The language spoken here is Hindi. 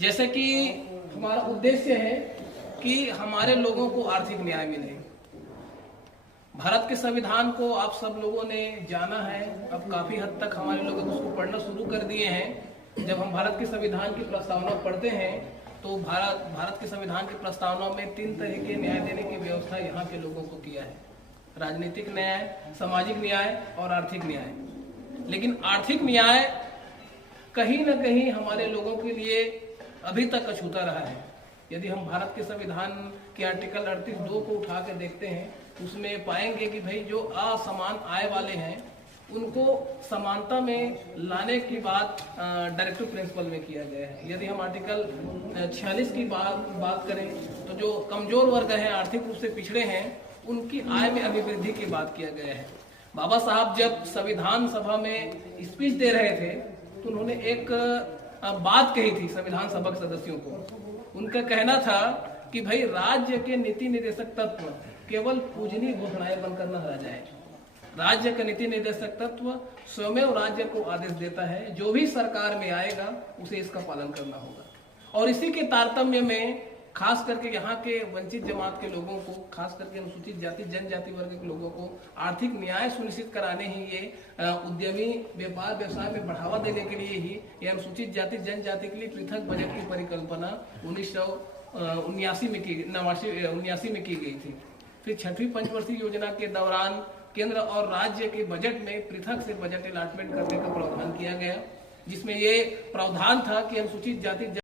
जैसे कि हमारा उद्देश्य है कि हमारे लोगों को आर्थिक न्याय मिले। भारत के संविधान को आप सब लोगों ने जाना है, अब काफी हद तक हमारे लोग उसको पढ़ना शुरू कर दिए हैं। जब हम भारत के संविधान की प्रस्तावना पढ़ते हैं तो भारत के संविधान की प्रस्तावना में 3 तरह के न्याय देने की व्यवस्था यहाँ के लोगों को किया है: राजनीतिक न्याय, सामाजिक न्याय और आर्थिक न्याय। लेकिन आर्थिक न्याय कहीं न कहीं हमारे लोगों के लिए अभी तक अछूता रहा है। यदि हम भारत के संविधान के आर्टिकल 38(2) को उठा कर देखते हैं, उसमें पाएंगे कि भाई जो असमान आय वाले हैं उनको समानता में लाने की बात डायरेक्टिव प्रिंसिपल में किया गया है। यदि हम आर्टिकल 46 की बात करें तो जो कमजोर वर्ग हैं, आर्थिक रूप से पिछड़े हैं, उनकी आय में अभिवृद्धि की बात किया गया है। बाबा साहब जब संविधान सभा में स्पीच दे रहे थे तो उन्होंने एक बात कही थी संविधान सभा के सदस्यों को। उनका कहना था कि भाई राज्य के नीति निर्देशक तत्व केवल पूजनीय घोषणाएं बनकर न रह जाए। राज्य का नीति निर्देशक तत्व स्वयं राज्य को आदेश देता है, जो भी सरकार में आएगा उसे इसका पालन करना होगा। और इसी के तारतम्य में खास करके यहाँ के वंचित जमात के लोगों को, खास करके अनुसूचित जाति जनजाति वर्ग के लोगों को आर्थिक न्याय सुनिश्चित कराने ही ये उद्यमी व्यापार व्यवसाय में बढ़ावा देने के लिए ही ये अनुसूचित जाति जनजाति के लिए पृथक बजट की परिकल्पना 1979 में की गई थी। फिर 6वीं पंचवर्षीय योजना के दौरान केंद्र और राज्य के बजट में पृथक से बजट अलॉटमेंट करने का प्रावधान किया गया, जिसमें ये प्रावधान था कि अनुसूचित जाति